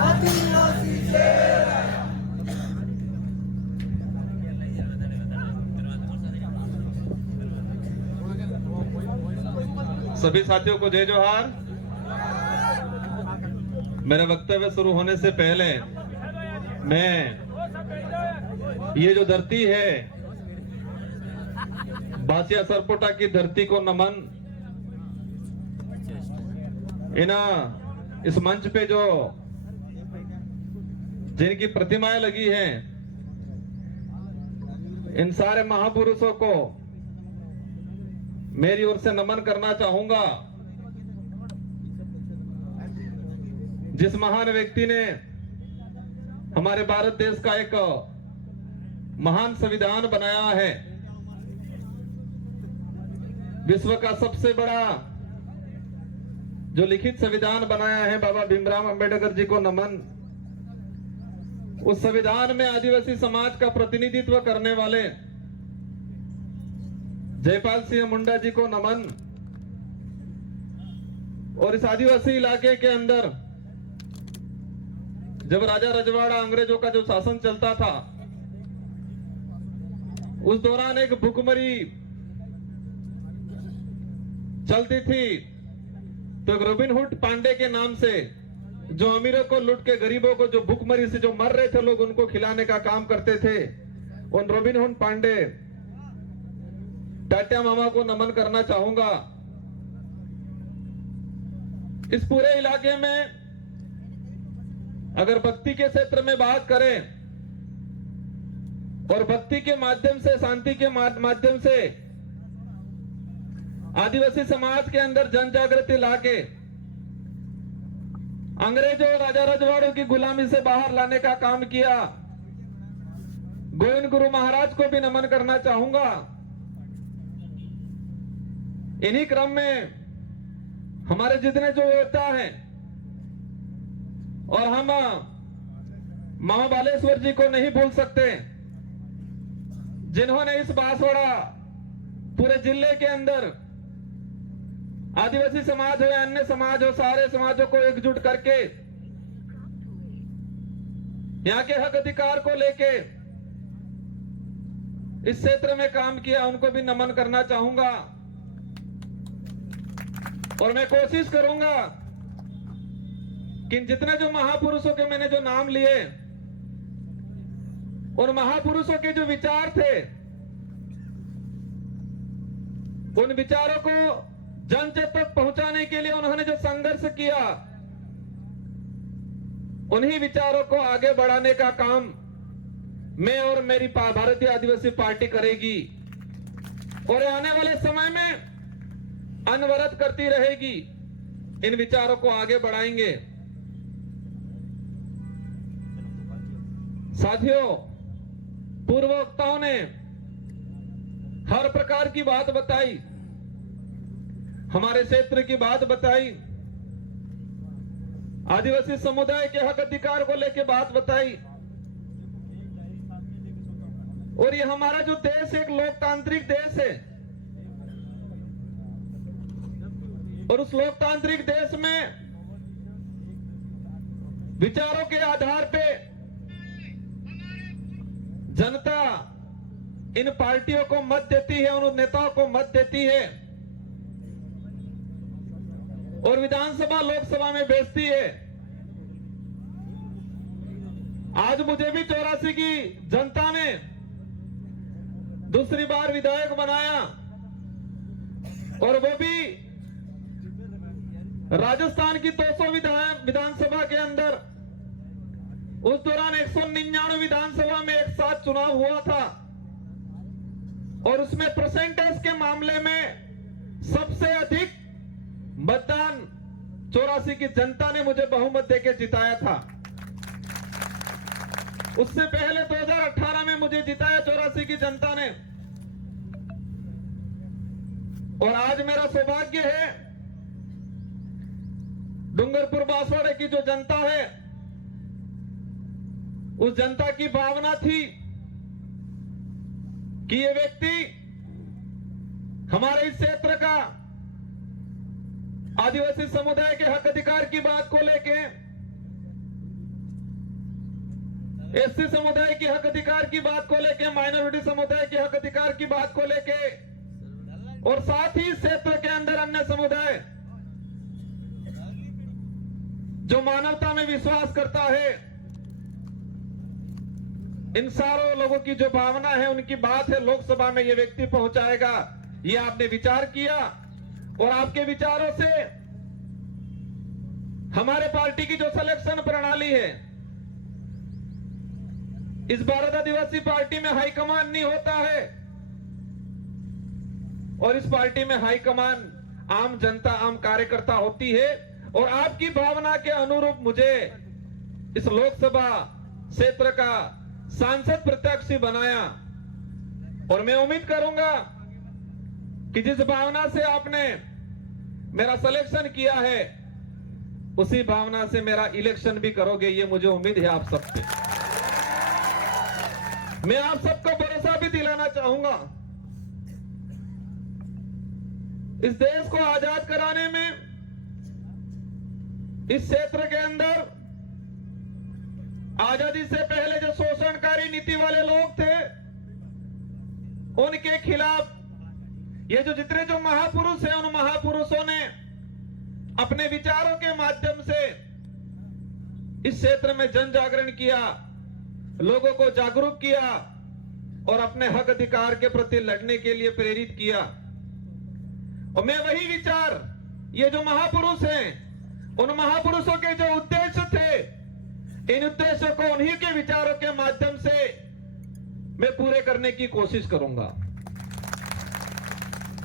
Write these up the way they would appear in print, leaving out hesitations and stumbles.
आदिवासी शेर आया। सभी साथियों को जय जोहार। मेरा वक्तव्य शुरू होने से पहले मैं ये जो धरती है बासिया सरपोटा की धरती को नमन। इस मंच पे जो जिनकी प्रतिमाएं लगी हैं, इन सारे महापुरुषों को मेरी ओर से नमन करना चाहूंगा। जिस महान व्यक्ति ने हमारे भारत देश का एक महान संविधान बनाया है, विश्व का सबसे बड़ा जो लिखित संविधान बनाया है, बाबा भीमराव अंबेडकर जी को नमन। उस संविधान में आदिवासी समाज का प्रतिनिधित्व करने वाले जयपाल सिंह मुंडा जी को नमन। और इस आदिवासी इलाके के अंदर जब राजा रजवाड़ा अंग्रेजों का जो शासन चलता था, उस दौरान एक भुखमरी चलती थी। तो एक रॉबिन हुड पांडे के नाम से जो अमीरों को लूट के गरीबों को, जो भुखमरी से जो मर रहे थे लोग, उनको खिलाने का काम करते थे। उन रॉबिन हुड पांडे टाटिया मामा को नमन करना चाहूंगा। इस पूरे इलाके में अगर भक्ति के क्षेत्र में बात करें और भक्ति के माध्यम से, शांति के माध्यम से आदिवासी समाज के अंदर जन जागृति लाके अंग्रेजों और राजा रजवाड़ों की गुलामी से बाहर लाने का काम किया। गोविंद गुरु महाराज को भी नमन करना चाहूंगा। इन्हीं क्रम में हमारे जितने जो योद्धा हैं, और हम मामा बालेश्वर जी को नहीं भूल सकते, जिन्होंने इस बांसवाड़ा पूरे जिले के अंदर आदिवासी समाज हो या अन्य समाज हो, सारे समाजों को एकजुट करके यहाँ के हक अधिकार को लेके इस क्षेत्र में काम किया। उनको भी नमन करना चाहूंगा। और मैं कोशिश करूंगा कि जितने जो महापुरुषों के मैंने जो नाम लिए, उन महापुरुषों के जो विचार थे, उन विचारों को जन जन तक पहुंचाने के लिए उन्होंने जो संघर्ष किया, उन्हीं विचारों को आगे बढ़ाने का काम मैं और मेरी भारतीय आदिवासी पार्टी करेगी। और आने वाले समय में अनवरत करती रहेगी। इन विचारों को आगे बढ़ाएंगे। साथियों, पूर्व वक्ताओं ने हर प्रकार की बात बताई, हमारे क्षेत्र की बात बताई, आदिवासी समुदाय के हक अधिकार को लेकर बात बताई। और ये हमारा जो देश एक लोकतांत्रिक देश है, और उस लोकतांत्रिक देश में विचारों के आधार पे जनता इन पार्टियों को मत देती है, उन नेताओं को मत देती है और विधानसभा लोकसभा में भेजती है। आज मुझे भी 84 की जनता ने दूसरी बार विधायक बनाया, और वो भी राजस्थान की 200 विधानसभा के अंदर। उस दौरान 199 विधानसभा में एक साथ चुनाव हुआ था, और उसमें परसेंटेज के मामले में सबसे अधिक मतदान 84 की जनता ने मुझे बहुमत देकर जिताया था। उससे पहले 2018 में मुझे जिताया 84 की जनता ने। और आज मेरा सौभाग्य है, डूंगरपुर बांसवाड़े की जो जनता है, उस जनता की भावना थी कि ये व्यक्ति हमारे इस क्षेत्र का आदिवासी समुदाय के हक अधिकार की बात को लेके एससी समुदाय की हक अधिकार की बात को लेके, माइनॉरिटी समुदाय के हक अधिकार की बात को लेके, और साथ ही क्षेत्र के अंदर अन्य समुदाय जो मानवता में विश्वास करता है, इन सारों लोगों की जो भावना है, उनकी बात है लोकसभा में ये व्यक्ति पहुंचाएगा। ये आपने विचार किया और आपके विचारों से हमारे पार्टी की जो सिलेक्शन प्रणाली है, इस 12 आदिवासी पार्टी में हाईकमान नहीं होता है, और इस पार्टी में हाईकमान आम जनता, आम कार्यकर्ता होती है। और आपकी भावना के अनुरूप मुझे इस लोकसभा क्षेत्र का सांसद प्रत्याशी बनाया, और मैं उम्मीद करूंगा कि जिस भावना से आपने मेरा सिलेक्शन किया है, उसी भावना से मेरा इलेक्शन भी करोगे, ये मुझे उम्मीद है आप सबसे। मैं आप सबको भरोसा भी दिलाना चाहूंगा, इस देश को आजाद कराने में इस क्षेत्र के अंदर आजादी से पहले जो शोषणकारी नीति वाले लोग थे, उनके खिलाफ ये जो जितने जो महापुरुष हैं, उन महापुरुषों ने अपने विचारों के माध्यम से इस क्षेत्र में जन जागरण किया, लोगों को जागरूक किया और अपने हक अधिकार के प्रति लड़ने के लिए प्रेरित किया। और मैं वही विचार, ये जो महापुरुष हैं, उन महापुरुषों के जो उद्देश्य थे, इन उद्देश्यों को उन्हीं के विचारों के माध्यम से मैं पूरे करने की कोशिश करूंगा।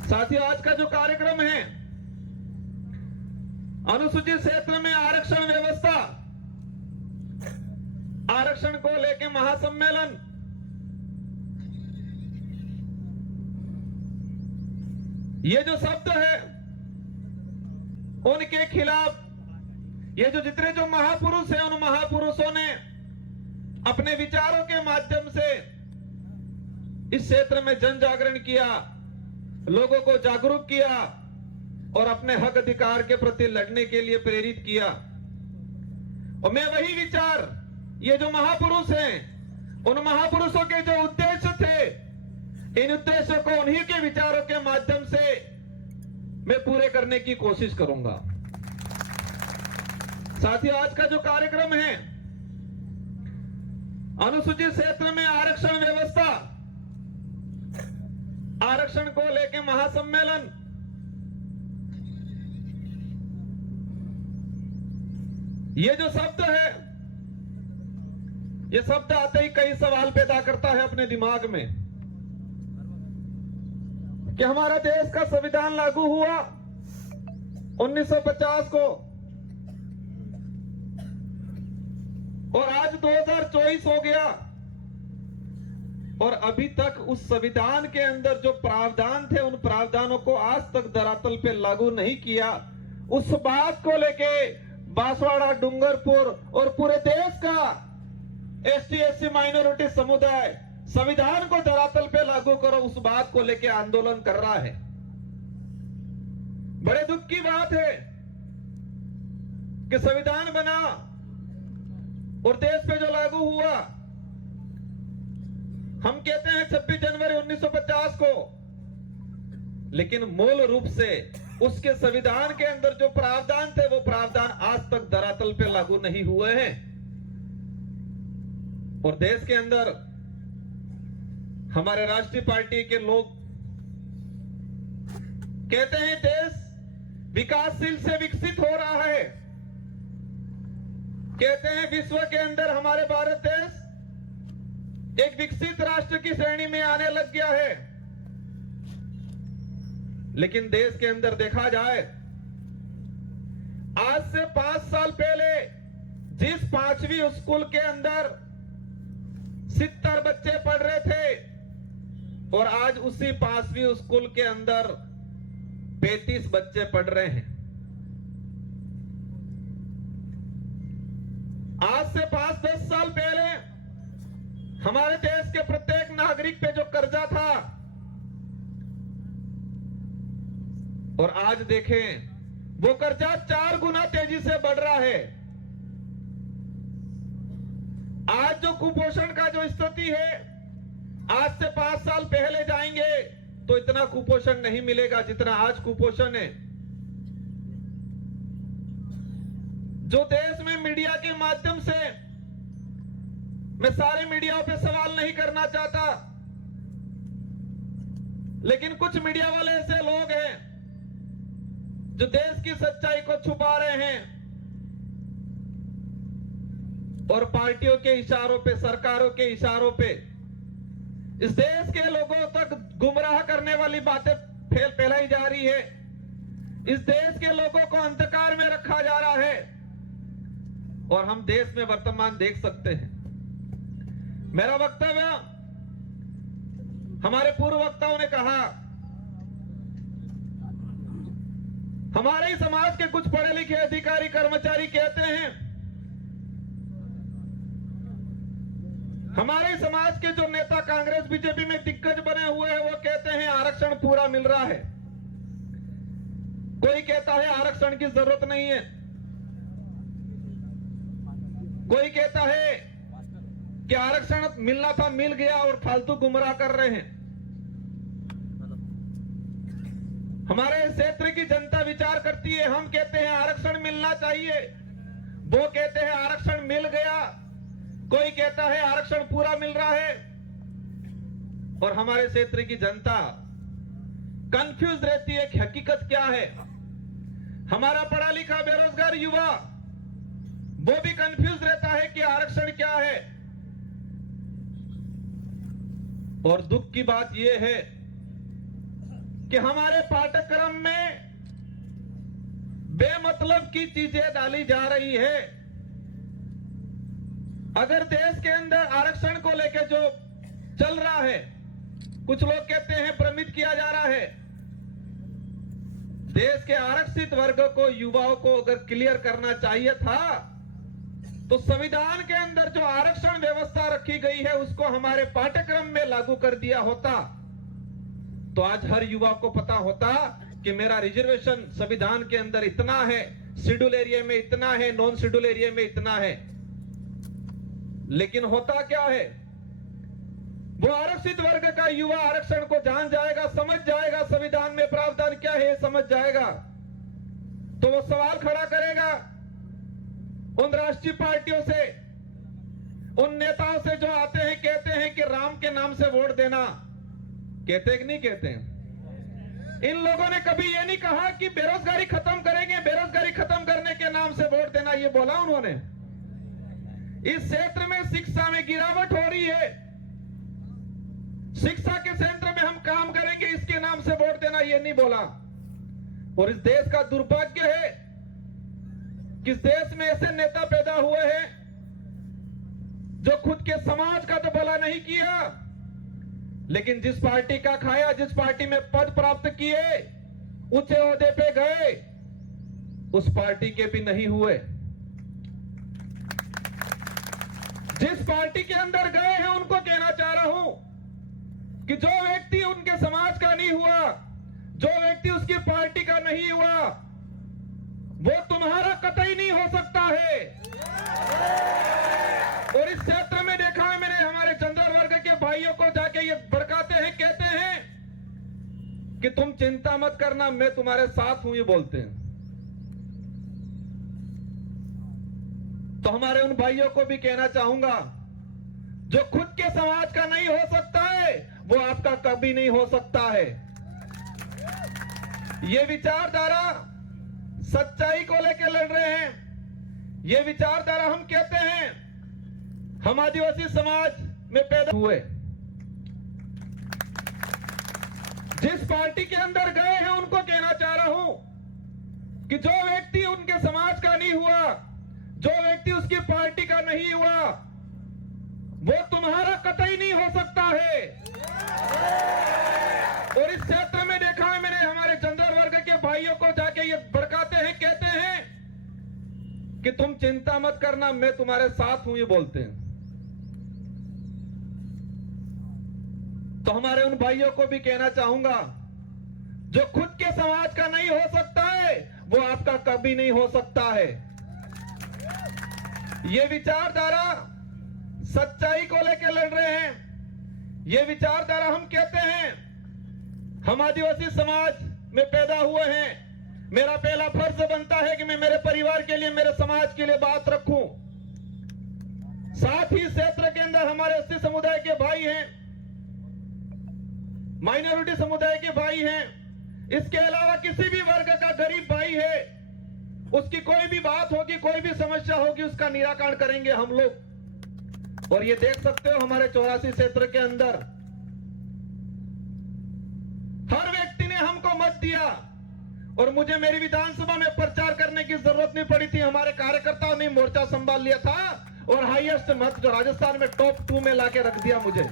साथियों, आज का जो कार्यक्रम है, अनुसूचित क्षेत्र में आरक्षण व्यवस्था, आरक्षण को लेकर महासम्मेलन, ये जो शब्द है, उनके खिलाफ ये जो जितने जो महापुरुष हैं, उन महापुरुषों ने अपने विचारों के माध्यम से इस क्षेत्र में जन जागरण किया, लोगों को जागरूक किया और अपने हक अधिकार के प्रति लड़ने के लिए प्रेरित किया। और मैं वही विचार, ये जो महापुरुष हैं, उन महापुरुषों के जो उद्देश्य थे, इन उद्देश्यों को उन्हीं के विचारों के माध्यम से मैं पूरे करने की कोशिश करूंगा। साथियों, आज का जो कार्यक्रम है, अनुसूचित क्षेत्र में आरक्षण व्यवस्था, आरक्षण को लेकर महासम्मेलन, ये जो शब्द है, ये शब्द आते ही कई सवाल पैदा करता है अपने दिमाग में कि हमारा देश का संविधान लागू हुआ 1950 को, और आज 2024 हो गया, और अभी तक उस संविधान के अंदर जो प्रावधान थे, उन प्रावधानों को आज तक धरातल पे लागू नहीं किया। उस बात को लेके बांसवाड़ा, डूंगरपुर और पूरे देश का एसटी एससी माइनॉरिटी समुदाय संविधान को धरातल पे लागू करो, उस बात को लेके आंदोलन कर रहा है। बड़े दुख की बात है कि संविधान बना और देश पे जो लागू हुआ, हम कहते हैं 26 जनवरी 1950 को, लेकिन मूल रूप से उसके संविधान के अंदर जो प्रावधान थे, वो प्रावधान आज तक धरातल पे लागू नहीं हुए हैं। और देश के अंदर हमारे राष्ट्रीय पार्टी के लोग कहते हैं देश विकासशील से विकसित हो रहा है, कहते हैं विश्व के अंदर हमारे भारत देश एक विकसित राष्ट्र की श्रेणी में आने लग गया है। लेकिन देश के अंदर देखा जाए, आज से 5 साल पहले जिस 5वीं स्कूल के अंदर 70 बच्चे पढ़ रहे थे, और आज उसी 5वीं स्कूल के अंदर 35 बच्चे पढ़ रहे हैं। आज से 5-10 साल पहले हमारे देश के प्रत्येक नागरिक पे जो कर्जा था, और आज देखें वो कर्जा 4 गुना तेजी से बढ़ रहा है। आज आज जो कुपोषण का जो स्थिति है, आज से 5 साल पहले जाएंगे तो इतना कुपोषण नहीं मिलेगा जितना आज कुपोषण है। जो देश में मीडिया के माध्यम से, मैं सारे मीडिया पे सवाल नहीं करना चाहता, लेकिन कुछ मीडिया वाले ऐसे लोग हैं जो देश की सच्चाई को छुपा रहे हैं और पार्टियों के इशारों पे, सरकारों के इशारों पे इस देश के लोगों तक गुमराह करने वाली बातें फैलाई जा रही है। इस देश के लोगों को अंधकार में रखा जा रहा है और हम देश में वर्तमान देख सकते हैं। मेरा वक्तव्य, हमारे पूर्व वक्ताओं ने कहा, हमारे ही समाज के कुछ पढ़े लिखे अधिकारी कर्मचारी कहते हैं, हमारे समाज के जो नेता कांग्रेस बीजेपी में दिग्गज बने हुए हैं वो कहते हैं आरक्षण पूरा मिल रहा है। कोई कहता है आरक्षण की जरूरत नहीं है, कोई कहता है कि आरक्षण मिलना था मिल गया और फालतू गुमराह कर रहे हैं। हमारे क्षेत्र की जनता विचार करती है, हम कहते हैं आरक्षण मिलना चाहिए, वो कहते हैं आरक्षण मिल गया, कोई कहता है आरक्षण पूरा मिल रहा है और हमारे क्षेत्र की जनता कंफ्यूज रहती है कि हकीकत क्या है। हमारा पढ़ा लिखा बेरोजगार युवा वो भी कंफ्यूज रहता है कि आरक्षण क्या है। और दुख की बात यह है कि हमारे पाठ्यक्रम में बेमतलब की चीजें डाली जा रही है। अगर देश के अंदर आरक्षण को लेकर जो चल रहा है, कुछ लोग कहते हैं भ्रमित किया जा रहा है। देश के आरक्षित वर्ग को, युवाओं को अगर क्लियर करना चाहिए था तो संविधान के अंदर जो आरक्षण व्यवस्था रखी गई है उसको हमारे पाठ्यक्रम में लागू कर दिया होता तो आज हर युवा को पता होता कि मेरा रिजर्वेशन संविधान के अंदर इतना है, शेड्यूल एरिया में इतना है, नॉन शेड्यूल एरिया में इतना है। लेकिन होता क्या है, वो आरक्षित वर्ग का युवा आरक्षण को जान जाएगा, समझ जाएगा संविधान में प्रावधान क्या है समझ जाएगा, तो वो सवाल खड़ा करेगा उन राष्ट्रीय पार्टियों से, उन नेताओं से जो आते हैं कहते हैं कि राम के नाम से वोट देना। कहते कि नहीं कहते हैं? इन लोगों ने कभी ये नहीं कहा कि बेरोजगारी खत्म करेंगे, बेरोजगारी खत्म करने के नाम से वोट देना, ये बोला उन्होंने? इस क्षेत्र में शिक्षा में गिरावट हो रही है, शिक्षा के क्षेत्र में हम काम करेंगे इसके नाम से वोट देना, ये नहीं बोला। और इस देश का दुर्भाग्य है कि इस देश में ऐसे नेता पैदा हुए हैं जो खुद के समाज का तो भला नहीं किया, लेकिन जिस पार्टी का खाया, जिस पार्टी में पद प्राप्त किए, ऊंचे ओहदे पे गए, उस पार्टी के भी नहीं हुए। जिस पार्टी के अंदर गए हैं उनको कहना चाह रहा हूं कि जो व्यक्ति उनके समाज का नहीं हुआ, जो व्यक्ति उसकी पार्टी का नहीं हुआ, वो तुम्हारा कतई नहीं हो सकता है। और इस क्षेत्र में देखा है मैंने, हमारे जनरल वर्ग के भाइयों को जाके ये भड़काते हैं, कहते हैं कि तुम चिंता मत करना, मैं तुम्हारे साथ हूं, ये बोलते हैं। तो हमारे उन भाइयों को भी कहना चाहूंगा, जो खुद के समाज का नहीं हो सकता है वो आपका कभी नहीं हो सकता है। ये विचारधारा सच्चाई को लेकर लड़ रहे हैं। ये विचारधारा हम कहते हैं हम आदिवासी समाज में पैदा हुए, जिस पार्टी के अंदर गए हैं उनको कहना चाह रहा हूं कि जो व्यक्ति उनके समाज का नहीं हुआ, जो व्यक्ति उसकी पार्टी का नहीं हुआ, वो तुम्हारा कतई नहीं हो सकता है। और इस क्षेत्र में देखा है मैंने, हमारे जनरल वर्ग के भाइयों को जाके ये भड़काते हैं, कहते हैं कि तुम चिंता मत करना, मैं तुम्हारे साथ हूं, ये बोलते हैं। तो हमारे उन भाइयों को भी कहना चाहूंगा, जो खुद के समाज का नहीं हो सकता है वो आपका कभी नहीं हो सकता है। ये विचारधारा सच्चाई को लेकर लड़ रहे हैं। ये विचारधारा हम कहते हैं, हम आदिवासी समाज में पैदा हुए हैं, मेरा पहला फर्ज बनता है कि मैं मेरे परिवार के लिए, मेरे समाज के लिए बात रखूं। साथ ही क्षेत्र के अंदर हमारे एसटी समुदाय के भाई हैं, माइनॉरिटी समुदाय के भाई हैं, इसके अलावा किसी भी वर्ग का गरीब भाई है, उसकी कोई भी बात होगी, कोई भी समस्या होगी, उसका निराकरण करेंगे हम लोग। और ये देख सकते हो हमारे 84 क्षेत्र के अंदर हर व्यक्ति ने हमको मत दिया और मुझे मेरी विधानसभा में प्रचार करने की जरूरत नहीं पड़ी थी। हमारे कार्यकर्ताओं ने मोर्चा संभाल लिया था और हाईएस्ट मत जो राजस्थान में टॉप 2 में लाके रख दिया मुझे।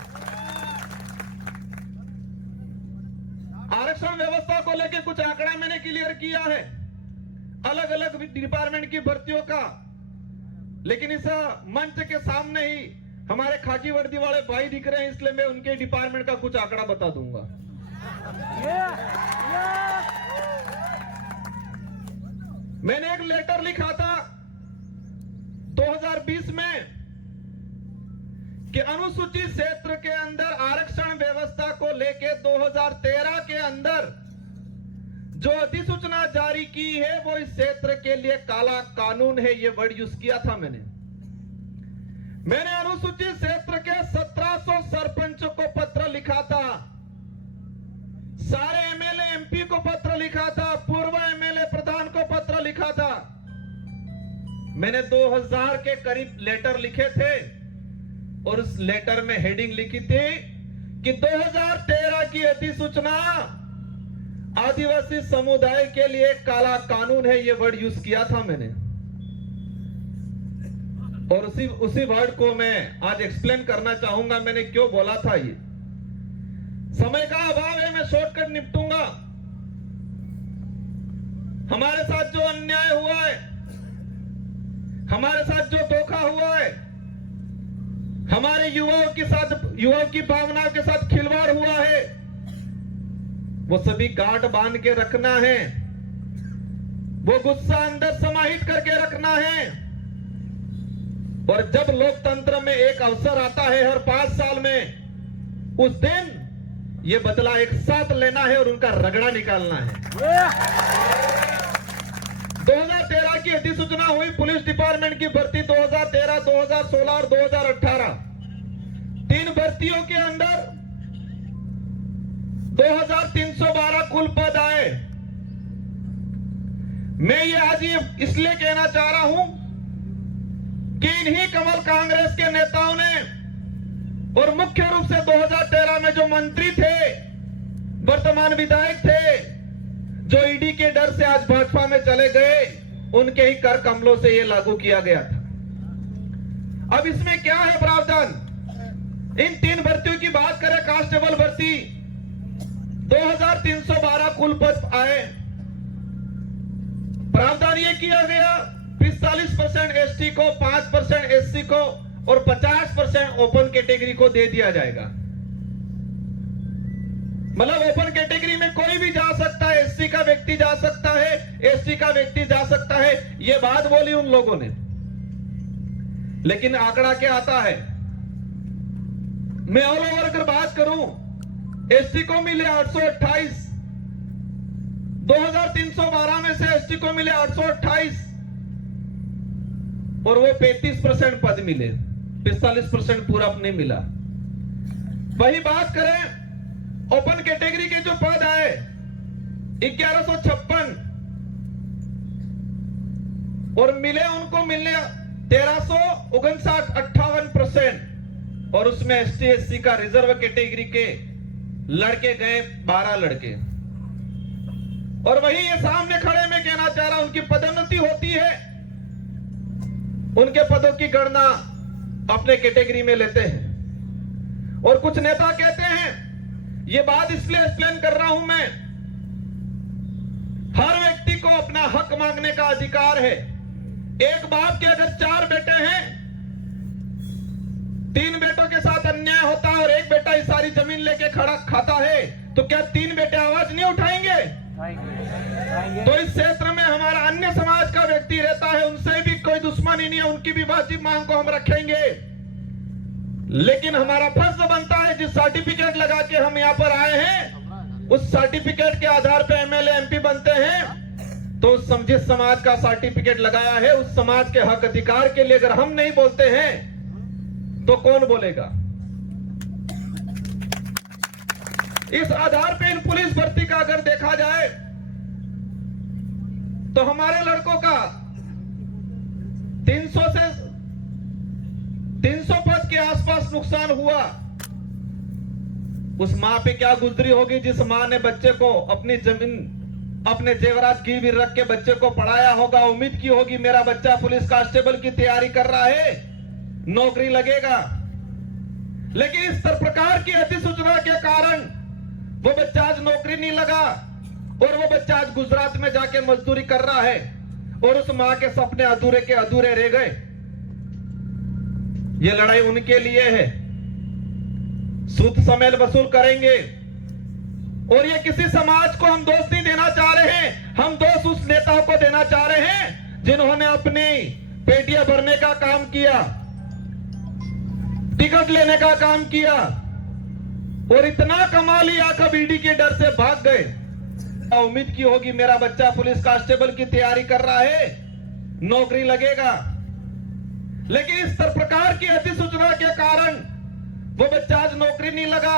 आरक्षण व्यवस्था को लेकर कुछ आंकड़ा मैंने क्लियर किया है, अलग अलग डिपार्टमेंट की भर्तियों का, लेकिन इस मंच के सामने ही हमारे खाकी वर्दी वाले भाई दिख रहे हैं, इसलिए मैं उनके डिपार्टमेंट का कुछ आंकड़ा बता दूंगा। मैंने एक लेटर लिखा था 2020 में कि अनुसूचित क्षेत्र के अंदर आरक्षण व्यवस्था को लेकर 2013 के अंदर जो अधिसूचना जारी की है वो इस क्षेत्र के लिए काला कानून है, ये वर्ड यूज किया था मैंने अनुसूचित क्षेत्र के 1700 सरपंचों को पत्र लिखा था, सारे एमएलए एमपी को पत्र लिखा था, पूर्व एमएलए प्रधान को पत्र लिखा था। मैंने 2000 के करीब लेटर लिखे थे और उस लेटर में हेडिंग लिखी थी कि 2013 की अधिसूचना आदिवासी समुदाय के लिए काला कानून है, ये वर्ड यूज किया था मैंने। और उसी वर्ड को मैं आज एक्सप्लेन करना चाहूंगा, मैंने क्यों बोला था। ये समय का अभाव है, मैं शॉर्टकट निपटूंगा। हमारे साथ जो अन्याय हुआ है, हमारे साथ जो धोखा हुआ है, हमारे युवाओं की भावनाओं के साथ खिलवाड़ हुआ है, वो सभी गांठ बांध के रखना है, वो गुस्सा अंदर समाहित करके रखना है। और जब लोकतंत्र में एक अवसर आता है हर 5 साल में, उस दिन ये बदला एक साथ लेना है और उनका रगड़ा निकालना है। 2013 की अधिसूचना हुई पुलिस डिपार्टमेंट की भर्ती 2013, 2016 और 2018, 3 भर्तियों के अंदर 2312 कुल पद आए। मैं ये आज इसलिए कहना चाह रहा हूं कि इन्हीं कमल कांग्रेस के नेताओं ने, और मुख्य रूप से 2013 में जो मंत्री थे, वर्तमान विधायक थे, जो ईडी के डर से आज भाजपा में चले गए, उनके ही कर कमलों से यह लागू किया गया था। अब इसमें क्या है प्रावधान? इन 3 भर्तियों की बात करें, कांस्टेबल भर्ती 2312 कुल पद आए। प्रावधान यह किया गया 45% एसटी को, 5% एससी को और 50% ओपन कैटेगरी को दे दिया जाएगा। मतलब ओपन कैटेगरी में कोई भी जा सकता है, एससी का व्यक्ति जा सकता है, एसटी का व्यक्ति जा सकता है, ये बात बोली उन लोगों ने। लेकिन आंकड़ा क्या आता है? मैं ऑल ओवर अगर बात करूं, एसटी को मिले 828, 2312 में से एसटी को मिले 828 और वो 35% पद मिले, 45% पूरा नहीं मिला। वही बात करें ओपन कैटेगरी के जो पद आए 1156 और मिले उनको मिलने 1359, 58%, और उसमें एसटी एससी का रिजर्व कैटेगरी के लड़के गए 12 लड़के। और वही ये सामने खड़े मैं कहना चाह रहा हूं, उनकी पदोन्नति होती है, उनके पदों की गणना अपने कैटेगरी में लेते हैं। और कुछ नेता कहते हैं, ये बात इसलिए एक्सप्लेन कर रहा हूं मैं, हर व्यक्ति को अपना हक मांगने का अधिकार है। एक बाप के अगर 4 बेटे हैं, 3 बेटों के साथ अन्याय होता है और एक बेटा ही सारी जमीन लेके खड़ा खाता है, तो क्या 3 बेटे आवाज नहीं उठाएंगे? तो इस क्षेत्र में हमारा अन्य समाज का व्यक्ति रहता है, उनसे भी कोई दुश्मनी नहीं है, उनकी भी वाजिब मांग को हम रखेंगे। लेकिन हमारा फर्ज बनता है जिस सर्टिफिकेट लगा के हम यहाँ पर आए हैं, उस सर्टिफिकेट के आधार पर एमएलए एमपी बनते हैं, तो जिस समाज का सर्टिफिकेट लगाया है उस समाज के हक अधिकार के लिए अगर हम नहीं बोलते हैं तो कौन बोलेगा? इस आधार पे इन पुलिस भर्ती का अगर देखा जाए तो हमारे लड़कों का 300 पद के आसपास नुकसान हुआ। उस मां पे क्या गुजरी होगी जिस मां ने बच्चे को अपनी जमीन, अपने जेवरात गिरवी रख के बच्चे को पढ़ाया होगा, उम्मीद की होगी मेरा बच्चा पुलिस कांस्टेबल की तैयारी कर रहा है, नौकरी लगेगा। लेकिन इस प्रकार की अधिसूचना के कारण वो बच्चा आज नौकरी नहीं लगा और वो बच्चा आज गुजरात में जाके मजदूरी कर रहा है और उस मां के सपने अधूरे के अधूरे रह गए। ये लड़ाई उनके लिए है। सूद समेत वसूल करेंगे। और ये किसी समाज को हम दोष नहीं देना चाह रहे हैं, हम दोष उस नेताओं को देना चाह रहे हैं जिन्होंने अपनी पेटियां भरने का काम किया, टिकट लेने का काम किया और इतना कमा लिया कि ईडी के डर से भाग गए। उम्मीद की होगी मेरा बच्चा पुलिस कांस्टेबल की तैयारी कर रहा है, नौकरी लगेगा। लेकिन इस प्रकार की अधिसूचना के कारण वो बच्चा आज नौकरी नहीं लगा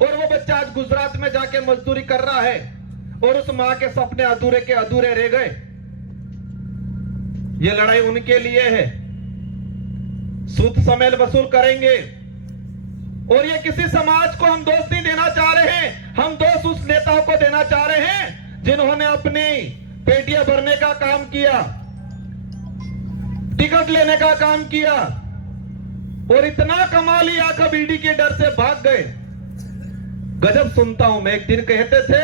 और वो बच्चा आज गुजरात में जाके मजदूरी कर रहा है और उस मां के सपने अधूरे के अधूरे रह गए। ये लड़ाई उनके लिए है। सूद समेत वसूल करेंगे। और ये किसी समाज को हम दोष नहीं देना चाह रहे हैं, हम दोष उस नेताओं को देना चाह रहे हैं जिन्होंने अपनी पेटियां भरने का काम किया, टिकट लेने का काम किया और इतना कमा लिया कि ईडी के डर से भाग गए। गजब सुनता हूं मैं। एक दिन कहते थे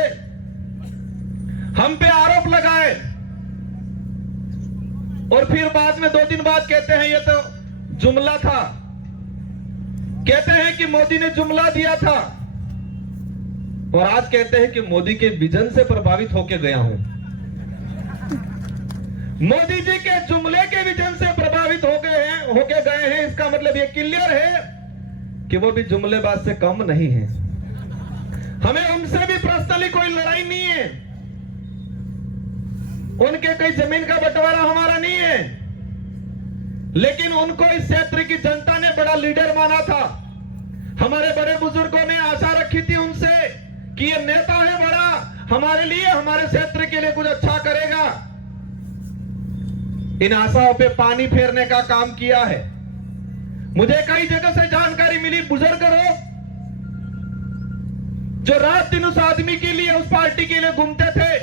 हम पे आरोप लगाए और फिर बाद में 2 दिन बाद कहते हैं ये तो जुमला था, कहते हैं कि मोदी ने जुमला दिया था और आज कहते हैं कि मोदी के विजन से प्रभावित होकर गया हूं। मोदी जी के जुमले के विजन से प्रभावित होके गए हैं। इसका मतलब ये क्लियर है कि वो भी जुमलेबाज से कम नहीं है। हमें उनसे भी पर्सनली कोई लड़ाई नहीं है, उनके कई जमीन का बंटवारा हमारा नहीं है, लेकिन उनको इस क्षेत्र की जनता ने बड़ा लीडर माना था। हमारे बड़े बुजुर्गों ने आशा रखी थी उनसे कि ये नेता है बड़ा, हमारे लिए, हमारे क्षेत्र के लिए कुछ अच्छा करेगा। इन आशाओं पे पानी फेरने का काम किया है। मुझे कई जगह से जानकारी मिली, बुजुर्ग लोग जो रात दिन उस आदमी के लिए, उस पार्टी के लिए घूमते थे,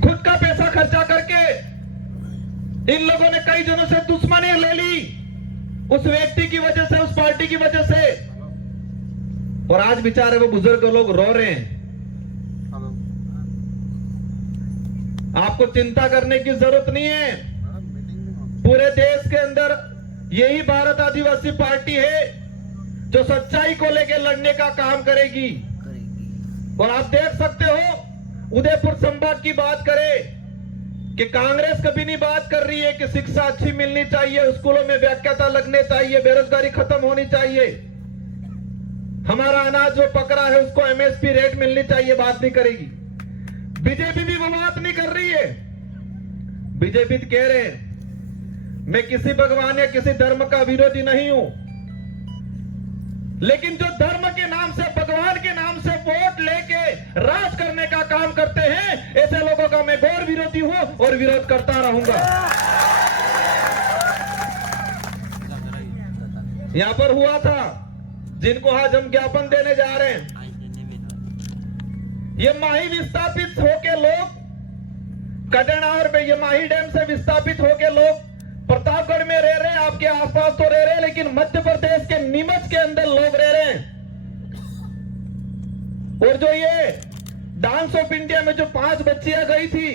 खुद का पैसा खर्चा करके इन लोगों ने कई जनों से दुश्मनी ले ली उस व्यक्ति की वजह से, उस पार्टी की वजह से। और आज बेचारे वो बुजुर्ग लोग रो रहे हैं। आपको चिंता करने की जरूरत नहीं है। पूरे देश के अंदर यही भारत आदिवासी पार्टी है जो सच्चाई को लेकर लड़ने का काम करेगी। और आप देख सकते हो, उदयपुर संभाग की बात करें कि कांग्रेस कभी नहीं बात कर रही है कि शिक्षा अच्छी मिलनी चाहिए, स्कूलों में व्याख्याता लगने चाहिए, बेरोजगारी खत्म होनी चाहिए, हमारा अनाज जो पकड़ा है उसको एमएसपी रेट मिलनी चाहिए, बात नहीं करेगी। बीजेपी भी वो बात नहीं कर रही है। बीजेपी कह रहे हैं मैं किसी भगवान या किसी धर्म का विरोधी नहीं हूं, लेकिन जो धर्म के नाम से, भगवान के नाम से वोट लेके राज करने का काम करते हैं, ऐसे लोगों का मैं घोर विरोधी हूं और विरोध करता रहूंगा। यहां पर हुआ था, जिनको आज हम ज्ञापन देने जा रहे हैं, ये माही विस्थापित होके लोग कटना और ये माही डैम से विस्थापित होके लोग प्रतापगढ़ में रह रहे हैं, आपके आसपास तो रह रहे हैं, लेकिन मध्य प्रदेश के नीमच के अंदर लोग रह रहे हैं। और जो ये डांस ऑफ इंडिया में जो 5 बच्चियां गई थी,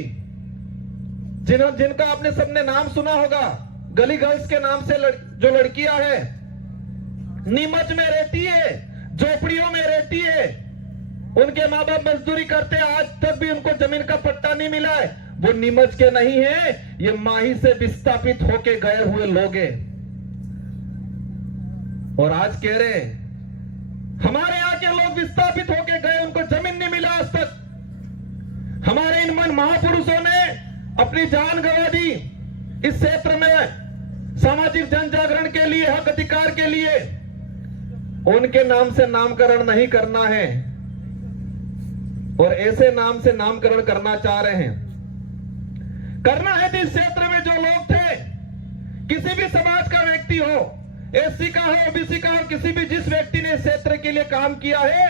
जिनका आपने सबने नाम सुना होगा, गली गर्ल्स के नाम से जो लड़कियां हैं, नीमच में रहती है, झोपड़ियों में रहती है, उनके माँ बाप मजदूरी करते हैं, आज तक भी उनको जमीन का पट्टा नहीं मिला है। वो नीमच के नहीं है, ये माही से विस्थापित होके गए हुए लोग हैं। और आज कह रहे हमारे यहाँ के लोग विस्थापित होके गए, उनको जमीन नहीं मिला आज तक। हमारे इन महापुरुषों ने अपनी जान गंवा दी इस क्षेत्र में सामाजिक जन जागरण के लिए, हक अधिकार के लिए। उनके नाम से नामकरण नहीं करना है और ऐसे नाम से नामकरण करना चाह रहे हैं। करना है तो इस क्षेत्र में जो लोग थे, किसी भी समाज का व्यक्ति हो, एससी का हो, ओबीसी का हो, किसी भी जिस व्यक्ति ने इस क्षेत्र के लिए काम किया है,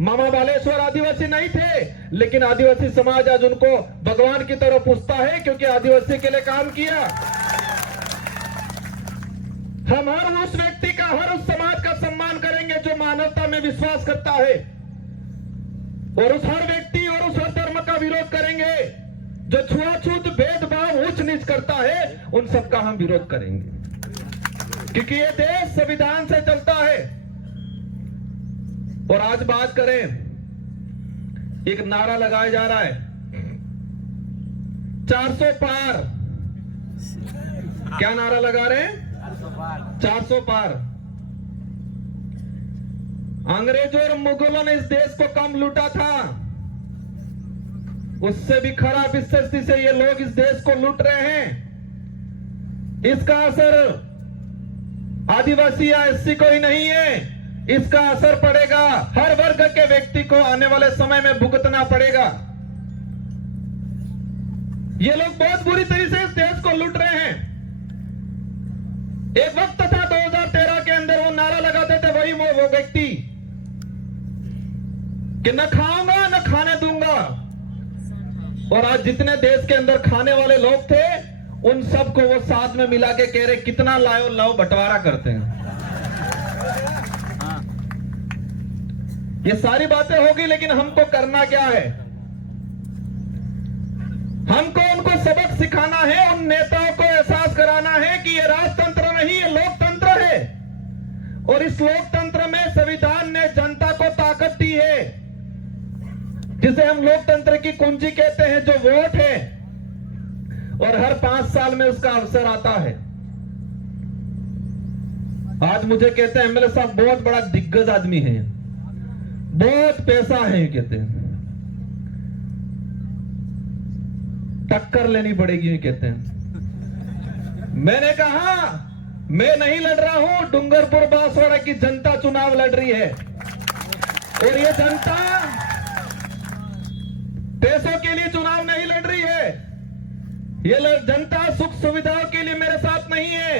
मामा बालेश्वर आदिवासी नहीं थे, लेकिन आदिवासी समाज आज उनको भगवान की तरफ पूछता है क्योंकि आदिवासी के लिए काम किया। हम हर उस व्यक्ति का, हर उस समाज का सम्मान करेंगे जो मानवता में विश्वास करता है, और उस हर व्यक्ति और उस हर धर्म का विरोध करेंगे जो छुआछूत, भेदभाव, उच्च नीच करता है, उन सबका हम विरोध करेंगे, क्योंकि ये देश संविधान से चलता है। और आज बात करें, एक नारा लगाया जा रहा है 400 पार। क्या नारा लगा रहे हैं? 400 पार। अंग्रेजों और मुगलों ने इस देश को कम लूटा था, उससे भी खराब स्थिति से ये लोग इस देश को लूट रहे हैं। इसका असर आदिवासी या एससी को ही नहीं है, इसका असर पड़ेगा हर वर्ग के व्यक्ति को, आने वाले समय में भुगतना पड़ेगा। ये लोग बहुत बुरी तरीके से इस देश को लूट रहे हैं। एक वक्त था 2013 के अंदर वो नारा लगाते थे वही वो व्यक्ति कि न खाऊंगा न खाने दूंगा, और आज जितने देश के अंदर खाने वाले लोग थे उन सबको वो साथ में मिला के कह रहे कितना लाओ लाओ बंटवारा करते हैं। ये सारी बातें होगी, लेकिन हमको करना क्या है? हमको उनको सबक सिखाना है, उन नेताओं को एहसास कराना है कि ये राजतंत्र नहीं, ये लोकतंत्र है, और इस लोकतंत्र में संविधान ने जनता को ताकत दी है, जिसे हम लोकतंत्र की कुंजी कहते हैं, जो वोट है, और हर 5 साल में उसका अवसर आता है। आज मुझे कहते हैं एमएलए साहब बहुत बड़ा दिग्गज आदमी है, बहुत पैसा है, कहते हैं टक्कर लेनी पड़ेगी, कहते हैं। मैंने कहा मैं नहीं लड़ रहा हूं, डूंगरपुर बांसवाड़ा की जनता चुनाव लड़ रही है, और ये जनता पैसों के लिए चुनाव नहीं लड़ रही है। ये जनता सुख सुविधाओं के लिए मेरे साथ नहीं है,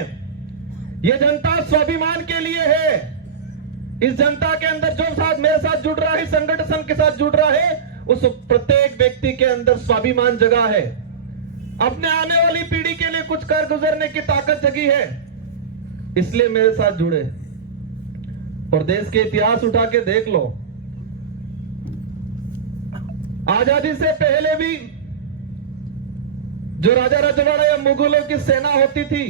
ये जनता स्वाभिमान के लिए है। इस जनता के अंदर जो साथ मेरे साथ जुड़ रहा है, संगठन के साथ जुड़ रहा है, उस प्रत्येक व्यक्ति के अंदर स्वाभिमान जगा है, अपने आने वाली पीढ़ी के लिए कुछ कर गुजरने की ताकत जगी है, इसलिए मेरे साथ जुड़े। और देश के इतिहास उठा के देख लो, आजादी से पहले भी जो राजा रजवाड़ा या मुगलों की सेना होती थी,